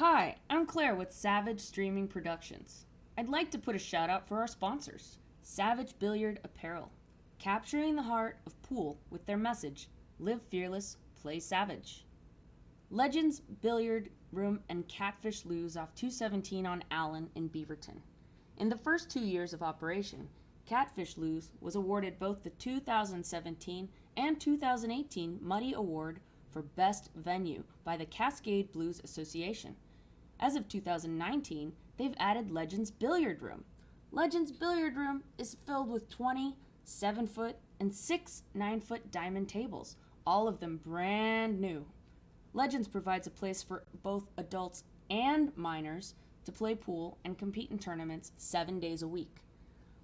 Hi, I'm Claire with Savage Streaming Productions. I'd like to put a shout out for our sponsors, Savage Billiard Apparel, capturing the heart of pool with their message, Live Fearless, Play Savage. Legends Billiard Room and Catfish Loos off 217 on Allen in Beaverton. In the first 2 years of operation, Catfish Loos was awarded both the 2017 and 2018 Muddy Award for Best Venue by the Cascade Blues Association. As of 2019, they've added Legends Billiard Room. Legends Billiard Room is filled with 20 7-foot and 6 9-foot diamond tables, all of them brand new. Legends provides a place for both adults and minors to play pool and compete in tournaments 7 days a week.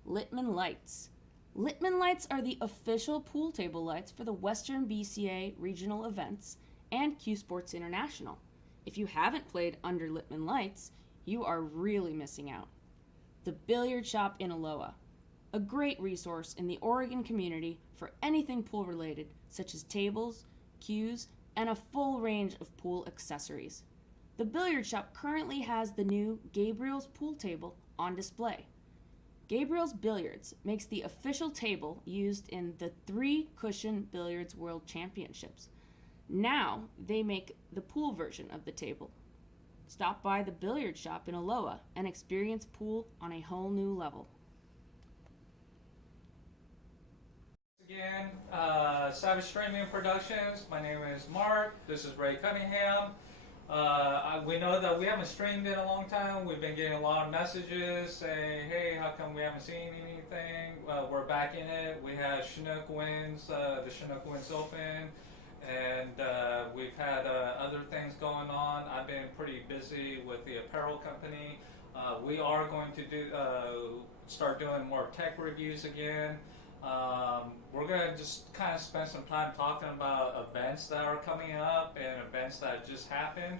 Littman Lights. Littman Lights are the official pool table lights for the Western BCA regional events and Q Sports International. If you haven't played under Littman Lights, you are really missing out. The Billiard Shop in Aloha, a great resource in the Oregon community for anything pool related, such as tables, cues, and a full range of pool accessories. The Billiard Shop currently has the new Gabriel's Pool Table on display. Gabriel's Billiards makes the official table used in the 3-cushion Billiards World Championships. Now they make the pool version of the table. Stop by the Billiard Shop in Aloha and experience pool on a whole new level. Again, Savage Streaming Productions. My name is Mark. This is Ray Cunningham. We know that we haven't streamed in a long time. We've been getting a lot of messages saying, hey, how come we haven't seen anything? We're back in it. We had Chinook Winds, the Chinook Winds Open, and we've had other things going on. I've been pretty busy with the apparel company. We are going to start doing more tech reviews again. We're going to just kind of spend some time talking about events that are coming up and events that just happened.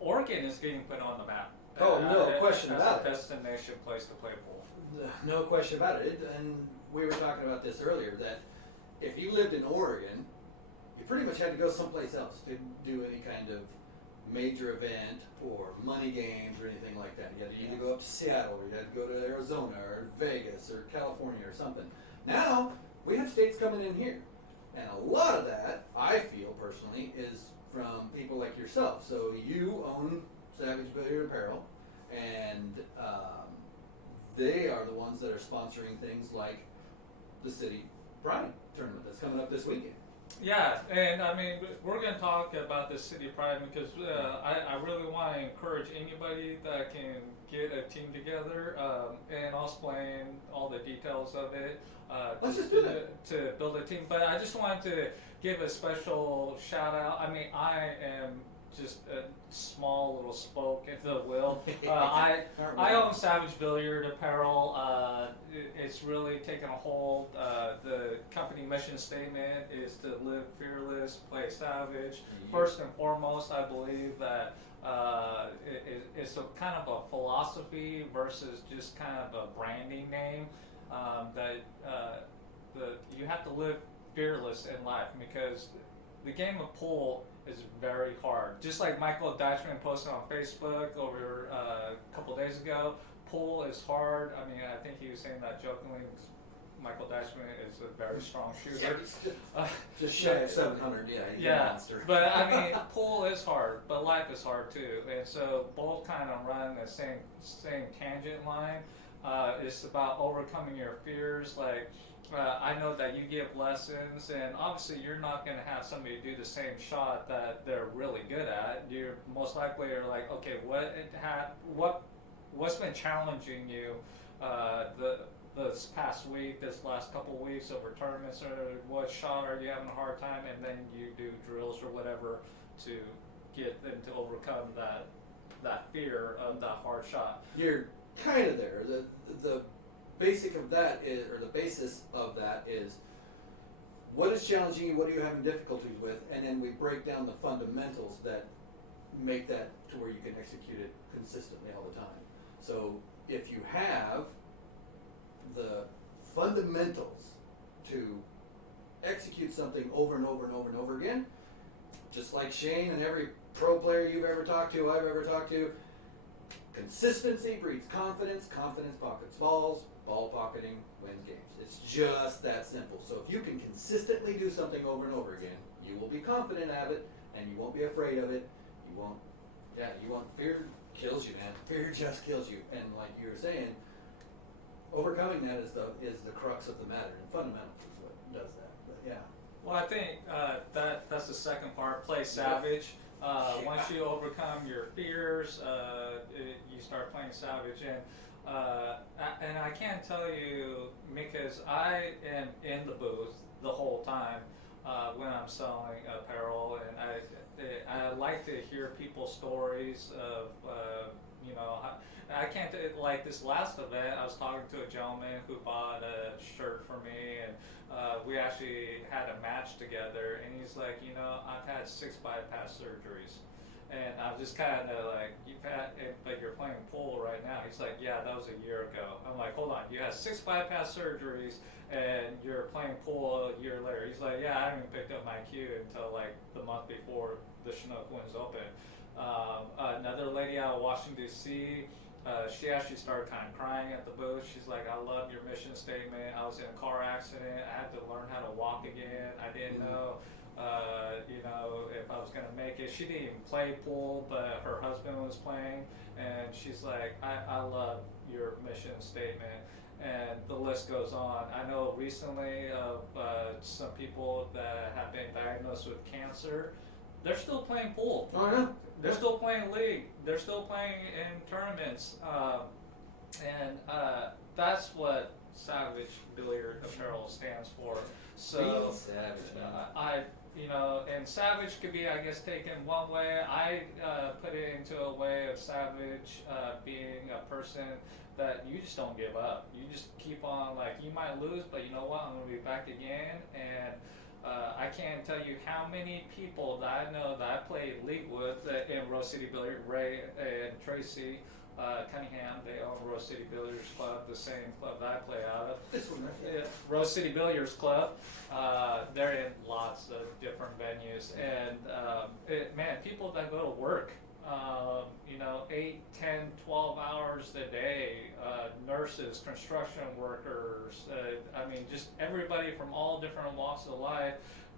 Oregon is getting put on the map. Oh, no question about it. As a destination place to play pool. No question about it. And we were talking about this earlier, that if you lived in Oregon, you pretty much had to go someplace else to do any kind of major event or money games or anything like that. You had to either go up to Seattle, or you had to go to Arizona or Vegas or California or something. Now we have states coming in here, and a lot of that, I feel personally, is from people like yourself. So you own Savage Billiard Apparel, and they are the ones that are sponsoring things like the City Pride tournament that's coming up this weekend. Yeah, and I mean, we're going to talk about the City Pride because I really want to encourage anybody that can get a team together, and I'll explain all the details of it to build a team. But I just wanted to give a special shout out. I mean, I am just a small little spoke in the wheel. I own Savage Billiard Apparel. It's really taken a hold. The company mission statement is to live fearless, play savage. First and foremost, I believe that it's a kind of a philosophy versus just kind of a branding name. You have to live fearless in life, because the game of pool is very hard. Just like Michael Dutchman posted on Facebook over a couple days ago, pool is hard. I mean, I think he was saying that jokingly. Michael Dutchman is a very strong shooter. Just shy of 700, yeah. He's a monster. But I mean, pool is hard, but life is hard too. And so both kind of run the same tangent line. It's about overcoming your fears. Like, I know that you give lessons, and obviously you're not going to have somebody do the same shot that they're really good at. You're most likely are like, okay, what's been challenging you this past week, this last couple of weeks over tournaments, or what shot are you having a hard time, and then you do drills or whatever to get them to overcome that fear of that hard shot. You're kind of there. The basic of that is, or the basis of that is, what is challenging you, what are you having difficulties with, and then we break down the fundamentals that make that to where you can execute it consistently all the time. So if you have the fundamentals to execute something over and over and over and over again, just like Shane and every pro player you've ever talked to, I've ever talked to, consistency breeds confidence. Confidence pockets balls. Ball pocketing wins games. It's just that simple. So if you can consistently do something over and over again, you will be confident at it, and you won't be afraid of it. You won't. Yeah, you won't. Fear kills you, man. Fear just kills you. And like you were saying, overcoming that is the crux of the matter, and fundamentals is what does that. But yeah. Well, I think that's the second part. Play savage. Once you overcome your fears, you start playing savage, and I can't tell you because I am in the booth the whole time when I'm selling apparel, and I like to hear people's stories of I can't like this last event. I was talking to a gentleman who bought a shirt for me, and we actually had a match together, and he's like, I've had 6 bypass surgeries. And I'm just kind of like, but you're playing pool right now. He's like, yeah, that was a year ago. I'm like, hold on, you had 6 bypass surgeries and you're playing pool a year later. He's like, yeah, I haven't even picked up my cue until like the month before the Chinook wins open. Another lady out of Washington, D.C., she actually started kind of crying at the booth. She's like, I love your mission statement. I was in a car accident. I had to learn how to walk again. I didn't know. If I was going to make it. She didn't even play pool, but her husband was playing, and she's like, I love your mission statement, and the list goes on. I know recently of some people that have been diagnosed with cancer. They're still playing pool. Oh, yeah. They're still playing league. They're still playing in tournaments. And that's what Savage Billiard Apparel stands for. So Savage, and Savage could be, I guess, taken one way. I put it into a way of Savage being a person that you just don't give up. You just keep on, like, you might lose, but you know what? I'm going to be back again. And I can't tell you how many people that I know that I played league with in Rose City Billiard, Ray and Tracy Cunningham. They own Rose City Billiards Club, the same club that I play out of. This one, right? Yeah, Rose City Billiards Club. They're in lots of different venues, and people that go to work, 8, 10, 12 hours a day, nurses, construction workers, just everybody from all different walks of life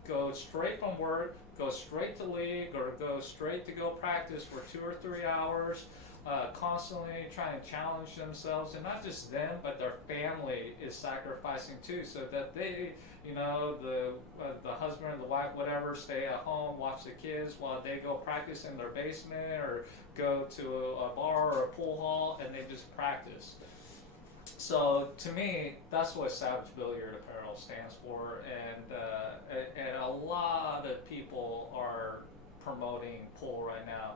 go straight from work, go straight to league, or go straight to go practice for 2 or 3 hours, constantly trying to challenge themselves, and not just them, but their family is sacrificing too, so that they, the husband and the wife, whatever, stay at home, watch the kids while they go practice in their basement or go to a bar or a pool hall, and they just practice. So to me, that's what Savage Billiard Apparel stands for, and a lot of people are promoting pool right now.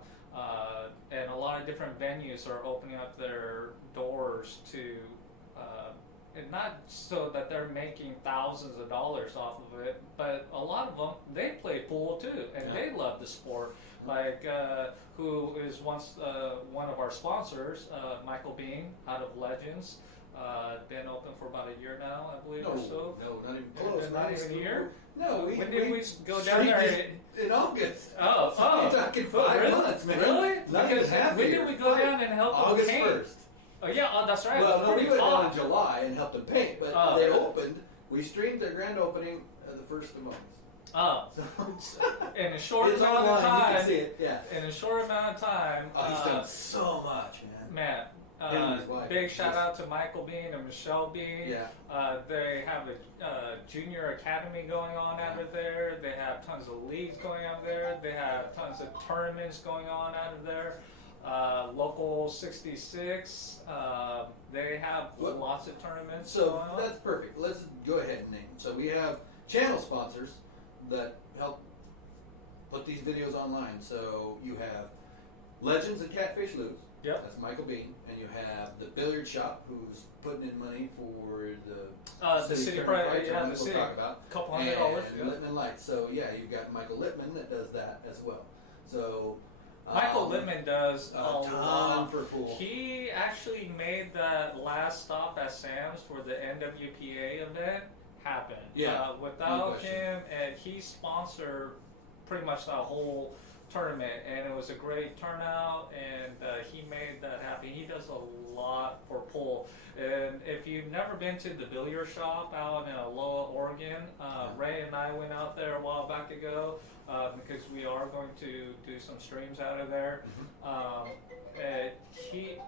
And a lot of different venues are opening up their doors to, and not so that they're making thousands of dollars off of it, but a lot of them, they play pool too, and they love the sport. Like, who is once one of our sponsors, Michael Bean, out of Legends. Been open for about a year now, I believe, or so. No, not even close. Not even a year? No, when did we go down there? In August. Oh. You're talking 5 really? months, man. Really? Not Because even half when a did year. we go down and help them August paint? 1st. Oh yeah, that's right. Well, It was no, we pretty went down hot. in July and helped them paint, but Oh. they opened. We streamed their grand opening the first of the month. Oh. So In a short it's amount of online. You time. can see it. Yeah. In a short amount of time. Oh, he's done so much, man. Man. Him and his wife. Big shout out to Michael Bean and Michelle Bean. Yeah. They have a junior academy going on out of there. They have tons of leagues going on there. They have tons of tournaments going on out of there. Local 66. They have lots of tournaments So going on. that's perfect. Let's go ahead and name them. So we have channel sponsors that help put these videos online. So you have Legends and Catfish Lose. Yep. That's Michael Bean. And you have the Billiard Shop, who's putting in money for the City tournament Pride, rights, yeah, we'll the city. talk about. Couple And $100. Yeah. Littman Lights. So yeah, you've got Michael Littman that does that as well. So Michael Littman does a ton lot for pool. He actually made that last stop at Sam's for the NWPA event happen. Yeah, no Without question. him, and he sponsored pretty much the whole tournament, and it was a great turnout, and he made that happen. He does a lot for pool. And if you've never been to the billiard shop out in Aloha, Oregon, Ray and I went out there a while back ago because we are going to do some streams out of there. And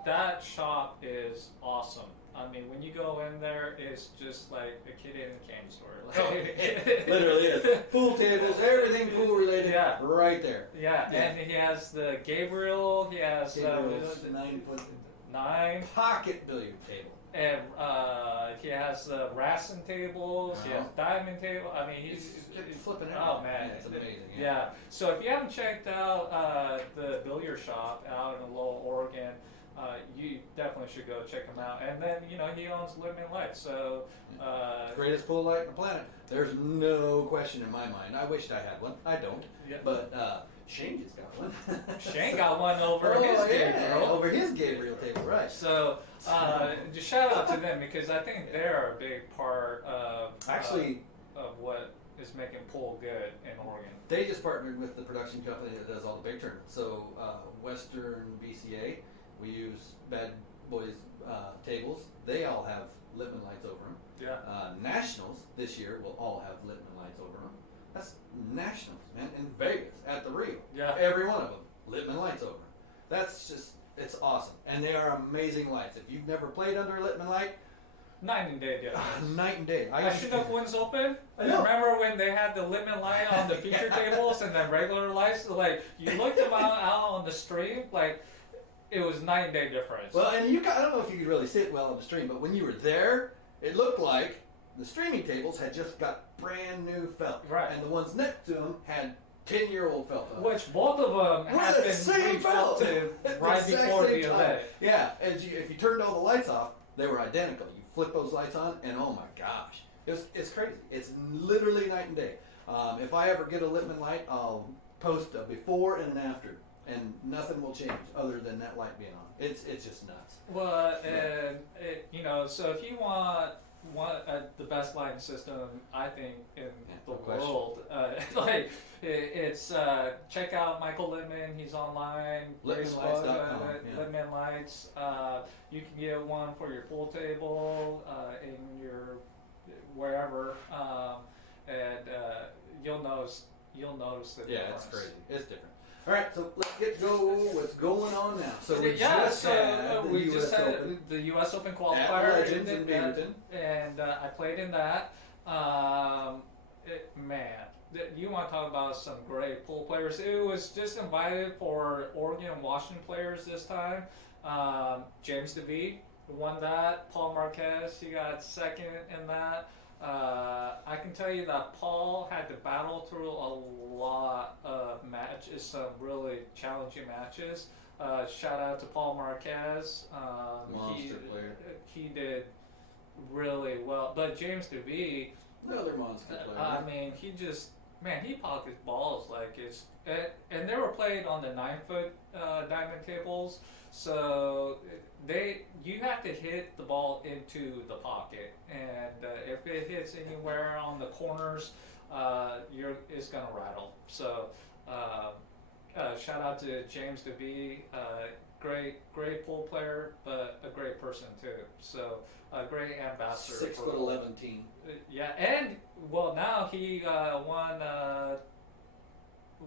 that shop is awesome. I mean, when you go in there, it's just like a kid in a candy store. It literally is. Pool tables, everything pool related, Yeah. right there. Yeah, and he has the Gabriel. He has Gabriel's 9-foot 9. pocket billiard table. And he has Rassin tables. He has diamond table. I mean, he's flipping it. Oh man, Yeah, it's amazing. Yeah. So if you haven't checked out the billiard shop out in Aloha, Oregon, you definitely should go check him out. And then he owns Living Lights. So Greatest pool light on the planet. There's no question in my mind. I wished I had one. I don't. Yeah. But Shane just got one. Shane got one over his Gabriel. Over his Gabriel table, right? So just shout out to them because I think they're a big part of Actually, of what is making pool good in Oregon. they just partnered with the production company that does all the big tournaments. So Western BCA, we use Bad Boys tables. They all have Littman lights over them. Yeah. Nationals this year will all have Littman lights over them. That's Nationals, man, in Vegas at the Rio. Yeah. Every one of them, Littman lights over them. That's just, it's awesome. And they are amazing lights. If you've never played under a Littman light, Night and day difference. night and day. I Chinook Wins Open. I know. Remember when they had the Littman light on the feature tables and then regular lights? Like you looked them out on the stream, like it was night and day difference. Well, and I don't know if you could really see it well on the stream, but when you were there, it looked like the streaming tables had just got brand new felt. Right. And the ones next to them had 10-year-old felt on. Which both of them Were had the been same felt. refelted At the right exact before same the time. event. Yeah, and if you turned all the lights off, they were identical. You flip those lights on, and oh my gosh, it's crazy. It's literally night and day. If I ever get a Littman light, I'll post a before and an after, and nothing will change other than that light being on. It's just nuts. Well, and so if you want the best lighting system, I think in the no question. world, it's check out Michael Littman. He's online. LittmanLights.com, yeah. Littman Lights. You can get one for your pool table in your wherever, and you'll notice the difference. Yeah, it's crazy. It's different. All right, so let's get go. What's going on now? So we Yeah, just so had the we US just had Open the U.S. Open at qualifier Legends in Beaverton. and I played in that. You want to talk about some great pool players? It was just invited for Oregon and Washington players this time. James DeVee won that. Paul Marquez, he got second in that. I can tell you that Paul had to battle through a lot of matches, some really challenging matches. Shout out to Paul Marquez. Monster player. He did really well. But James DeVee, Another monster player. I mean, he pockets balls like it's. And they were played on the 9-foot diamond tables, so you have to hit the ball into the pocket, and if it hits anywhere on the corners, it's gonna rattle. So shout out to James DeVee, great pool player, but a great person too. So a great ambassador. 6'11" team. Yeah, and well now he won.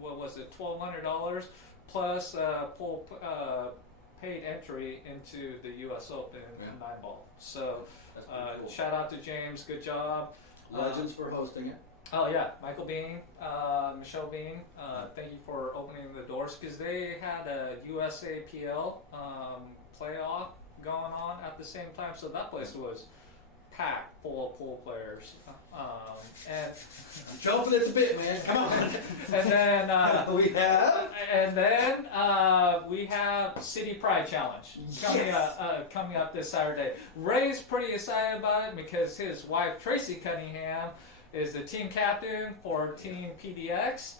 What was it? $1,200 plus full paid entry into the U.S. Open 9-ball. So That's pretty cool. shout out to James. Good job. Legends for hosting it. Oh yeah, Michael Bean, Michelle Bean. Thank you for opening the doors because they had a USAPL playoff going on at the same time. So that place was packed full of pool players. And I'm jumping at the bit, man. Come on. and then we we have City Pride Challenge coming Yes. coming up this Saturday. Ray's pretty excited about it because his wife Tracy Cunningham is the team captain for Team PDX.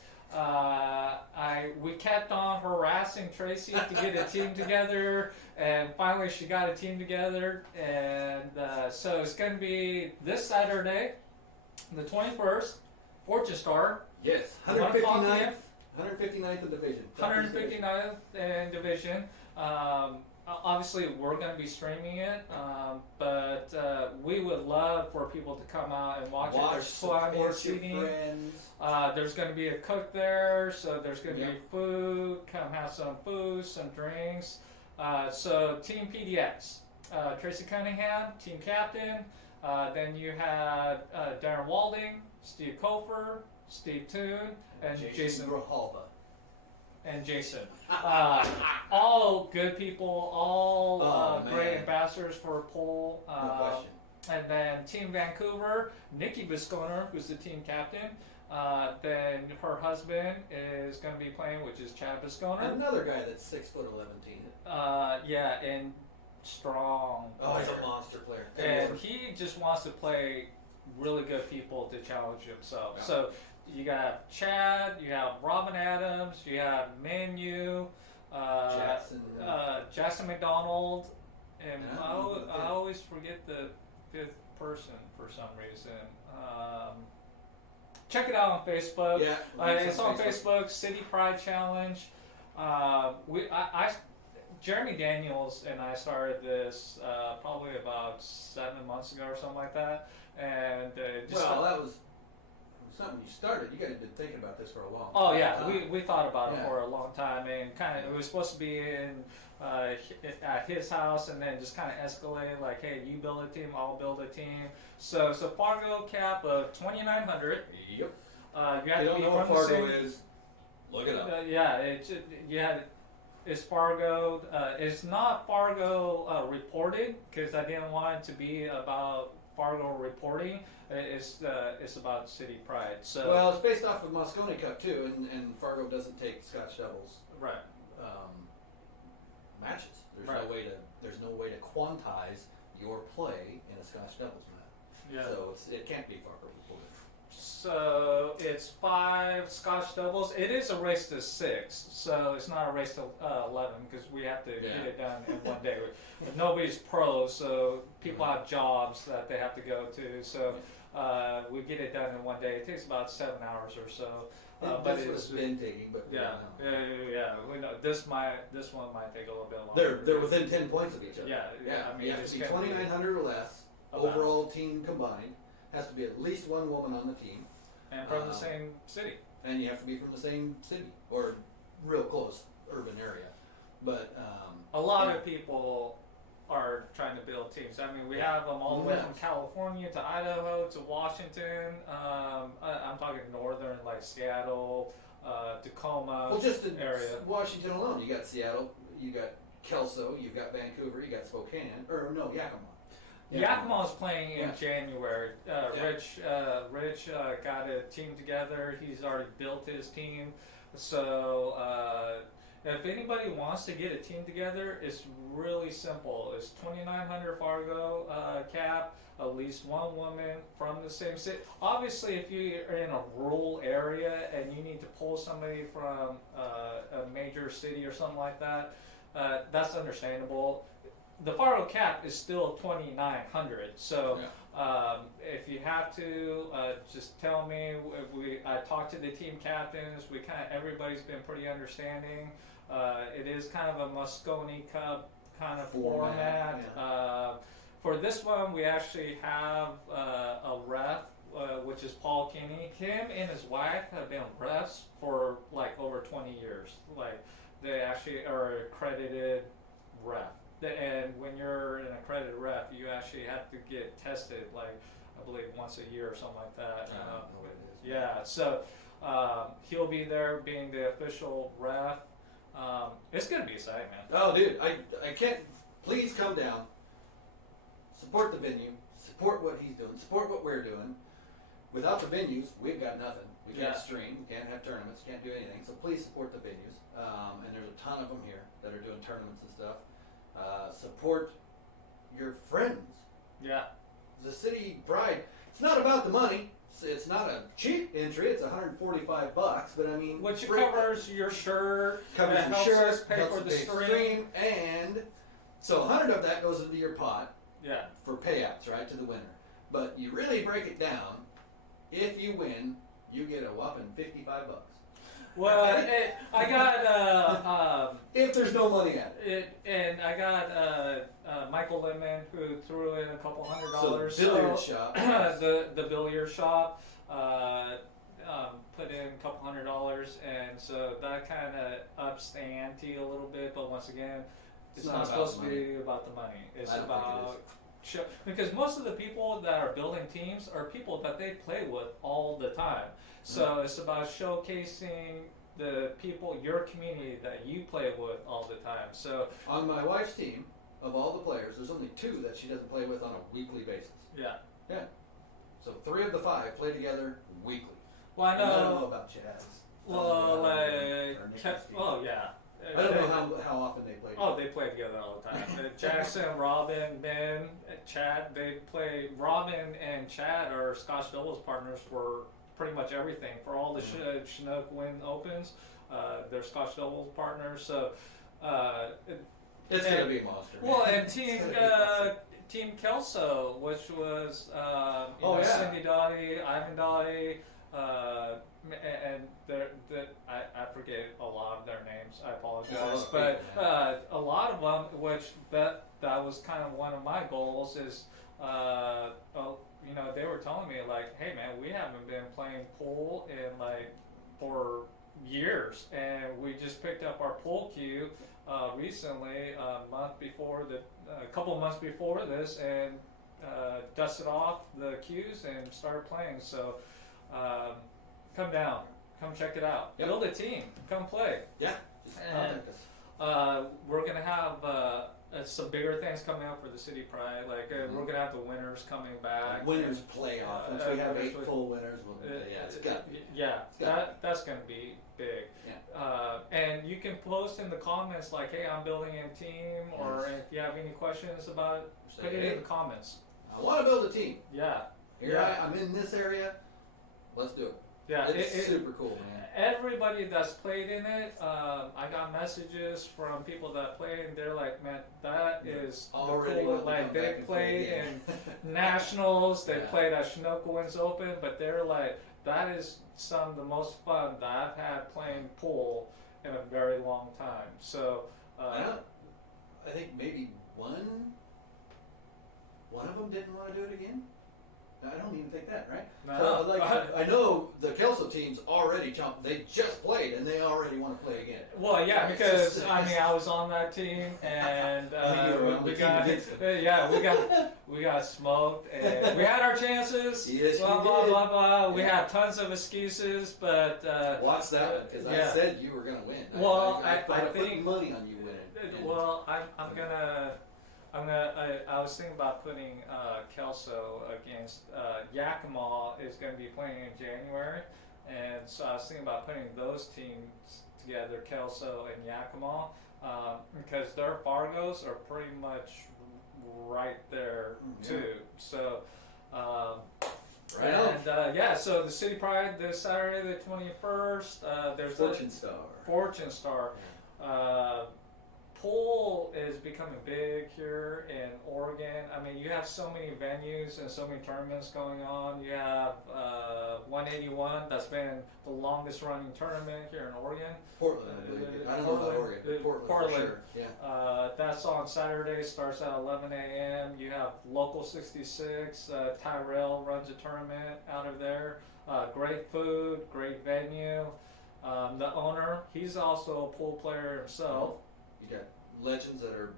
We kept on harassing Tracy to get a team together, and finally she got a team together. And so it's going to be this Saturday, the 21st, Fortune Star. Yes, 159th. 159th in division. 159th in division. Obviously, we're going to be streaming it, but we would love for people to come out and watch it. There's plenty of seating. There's going to be a cook there, so there's going to be food. Come have some food, some drinks. So Team PDX, Tracy Cunningham, team captain. Then you had Darren Walding, Steve Kofer, Steve Toon, and Jason Grijalva. And Jason. All good people, all great ambassadors for Pole. No question. And then Team Vancouver, Nikki Visconer, who's the team captain. Then her husband is going to be playing, which is Chad Visconer. Another guy that's 6'11". Yeah, and strong. Oh, he's a monster player. And he just wants to play really good people to challenge himself. Yeah. So you got Chad, you have Robin Adams, you have Manu, Jackson McDonald, and I always forget the fifth person for some reason. Check it out on Facebook. Yeah, it's on Facebook. City Pride Challenge. Jeremy Daniels and I started this probably about 7 months ago or something like that, and that was something you started. You guys have been thinking about this for a long time. Oh yeah, we thought about it for a long time, and kind of it was supposed to be in at his house, and then just kind of escalate like, hey, you build a team, I'll build a team. So Fargo cap of 2,900. Yep. You have to don't be know what from the Fargo same. is. Look it up. It's Fargo. It's not Fargo reported because I didn't want it to be about Fargo reporting. It's about City Pride. So Well, it's based off of Moscone Cup too, and Fargo doesn't take Scotch doubles right. Matches. There's no way to quantize your play in a Scotch doubles match. Yeah. So it can't be Fargo reported. So it's 5 Scotch doubles. It is a race to 6, so it's not a race to 11 because we have to get it done in one day. Nobody's pros, so people have jobs that they have to go to. So we get it done in one day. It takes about 7 hours or so. But it's been taking, but yeah. We know this one might take a little bit longer. They're within 10 points of each other. Yeah. I mean, you have to be 2,900 or less. Overall team combined has to be at least one woman on the team. And from the same city. And you have to be from the same city or real close urban area. But a lot of people are trying to build teams. I mean, we have them all the way from California to Idaho to Washington. I'm talking northern, like Seattle, Tacoma. Well, just in area. Washington alone, you got Seattle, you got Kelso, you've got Vancouver, you got Spokane, or no, Yakima. Yakima's playing in January. Rich got a team together. He's already built his team. So if anybody wants to get a team together, it's really simple. It's 2,900 Fargo cap, at least one woman from the same city. Obviously, if you're in a rural area and you need to pull somebody from a major city or something like that, that's understandable. The Fargo cap is still 2,900. So if you have to, just tell me. I talked to the team captains. Everybody's been pretty understanding. It is kind of a Moscone Cup kind of format. For this one, we actually have a ref, which is Paul Kinney. Him and his wife have been refs for like over 20 years. Like they actually are accredited ref. And when you're an accredited ref, you actually have to get tested, like I believe once a year or something like that. Yeah, so he'll be there being the official ref. It's gonna be exciting, man. Oh, dude, I can't. Please come down. Support the venue. Support what he's doing. Support what we're doing. Without the venues, we've got nothing. We can't stream. We can't have tournaments. Can't do anything. So please support the venues. And there's a ton of them here that are doing tournaments and stuff. Support your friends. Yeah. The City Pride. It's not about the money. It's not a cheap entry. It's $145, but I mean, which covers your shirt, covers your shirt, pay for the stream, and so 100 of that goes into your pot. Yeah. For payouts, right, to the winner. But you really break it down. If you win, you get a whopping $55. Well, I got If there's no money at it. and I got Michael Littman who threw in a couple $100. So the billiard shop. the billiard shop put in a couple $100, and so that kind of ups the ante a little bit. But once again, it's not supposed to be about the money. It's about because most of the people that are building teams are people that they play with all the time. So it's about showcasing the people, your community that you play with all the time. So on my wife's team, of all the players, there's only 2 that she doesn't play with on a weekly basis. yeah. Yeah. So 3 of the 5 play together weekly. Well, I And I don't know. know about Chaz. Well, Oh, yeah. I don't know how often they play. Oh, they play together all the time. Jackson, Robin, Ben, Chad, they play. Robin and Chad are Scotch doubles partners for pretty much everything. For all the Chinook Win Opens, they're Scotch doubles partners. So It's going to be a monster. well, and Team Kelso, which was Cindy Dottie, Ivan Dottie, and I forget a lot of their names. I apologize, but a lot of them, which that was kind of one of my goals is, they were telling me like, hey man, we haven't been playing pool in like for years, and we just picked up our pool cue recently, a couple months before this, and dusted off the cues and started playing. So come down, come check it out. Yep. Build a team, come play. Yeah. Just And contact us. we're gonna have some bigger things coming up for the City Pride. Like we're gonna have the winners coming back. Winners playoff. Once we have winners 8 full winners, it's got to be. That's gonna be big. Yeah. And you can post in the comments like, hey, I'm building a team, or Yes. if you have any questions about it, Say, put it hey, in the comments. I want to build a team. Yeah. Here I'm in this area. Let's do it. Yeah. It's super cool, man. Everybody that's played in it, I got messages from people that played, and they're like, man, that is Already the want cool. to Like come they back and play played again. in nationals, they Yeah. played at Chinook Wins Open, but they're like, that is some of the most fun that I've had playing pool in a very long time. So I think maybe one of them didn't want to do it again. I don't even think that, right? No. So, I know the Kelso team's already jumped. They just played, and they already want to play again. well, yeah, because I was on that team, and we got smoked, and we had our chances. Yes, blah you blah did. blah blah. We Yeah. had tons of excuses, but Watch that one, because yeah. I said you were going to win. Well, I I put think- money on you winning. And well, I was thinking about putting Kelso against Yakima is going to be playing in January, and so I was thinking about putting those teams together, Kelso and Yakima, because their Fargos are pretty much right there too. So. Right on. So the City Pride this Saturday the 21st. There's Fortune Star. Fortune Star. Pool is becoming big here in Oregon. I mean, you have so many venues and so many tournaments going on. You have 181, that's been the longest running tournament here in Oregon. Portland, I believe. I don't know about Oregon, but Portland. Portland. For sure. Yeah. That's on Saturday, starts at 11 a.m. You have Local 66, Tyrell runs a tournament out of there. Great food, great venue. The owner, he's also a pool player himself. You got legends that are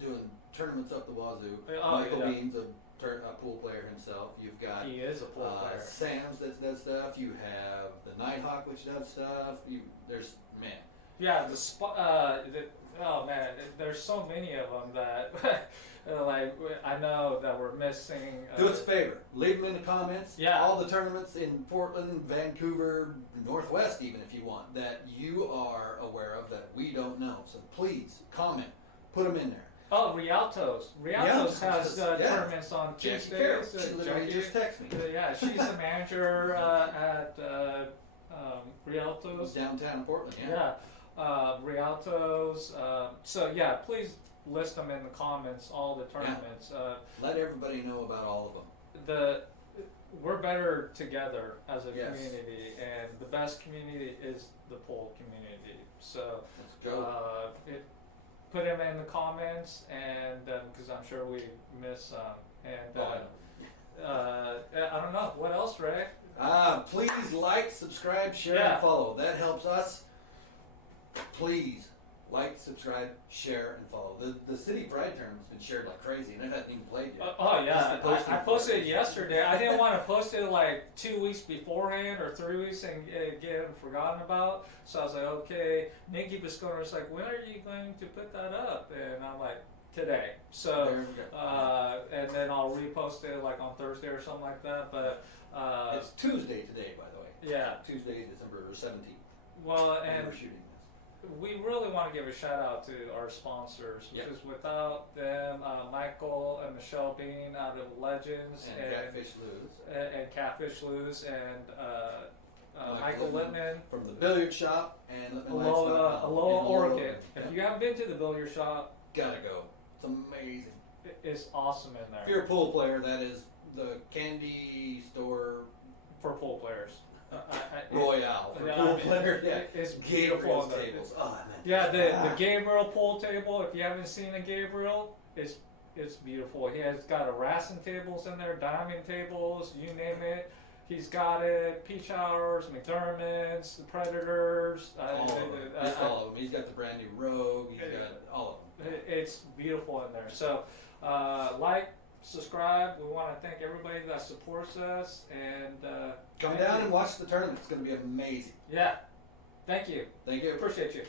doing tournaments up the wazoo. Oh, Michael yeah. Bean's a pool player himself. You've got He is a pool player. Sam's that does stuff. You have the Nighthawk, which does stuff. There's man. Yeah, oh man, there's so many of them that like I know that we're missing. Do us a favor. Leave them in the comments. Yeah. All the tournaments in Portland, Vancouver, Northwest, even if you want, that you are aware of that we don't know. So please comment. Put them in there. Oh, Rialto's. Rialto's has Yeah. tournaments on Jackie Carroll. Tuesdays. She literally just texted me. Yeah, she's the manager at Rialto's. Downtown Portland. Yeah. Yeah, Rialto's. So yeah, please list them in the comments. All the tournaments. Let everybody know about all of them. we're better together as a Yes. community, and the best community is the pool community. So Let's go. put them in the comments, and because I'm sure we miss some. And I don't know what else, Ray. Please like, subscribe, share, Yeah. and follow. That helps us. Please like, subscribe, share, and follow. The City Pride tournament's been shared like crazy, and it hasn't even played yet. Oh yeah, That's the posting I posted it for yesterday. I didn't want to post it like 2 weeks beforehand or 3 weeks and get forgotten about. So I was like, okay. Nikki Bisconer was like, when are you going to put that up? And I'm like, today. So There we go. and then I'll repost it like on Thursday or something like that. But It's Tuesday today, by the way. yeah. Tuesday, December 17th. Well, And and we're shooting this. we really want to give a shout out to our sponsors Yep. because without them, Michael and Michelle Bean out of Legends And Catfish Lose. and Catfish Lose and Michael Michael Littman, From the billiard shop and Aloha, Aloha, Oregon. If you haven't been to the billiard shop, Gotta go. It's amazing. it's awesome in If there you're a pool player, that is the candy store for pool players. royale. For Yeah, pool I mean, players, yeah. it's beautiful. Gabriel's in there. tables. Oh, man. Yeah, the Gabriel pool table. If you haven't seen a Gabriel, it's beautiful. He has got a Rassin tables in there, diamond tables, you name it. He's got it. Peach Hours, McDermott's, the Predators. All of them. Just all of them. He's got the brand new Rogue. He's got all of them. It's beautiful in there. So, like, subscribe. We want to thank everybody that supports us. And Come down and watch the tournament. It's going to be amazing. yeah, thank you. Thank you. Appreciate you.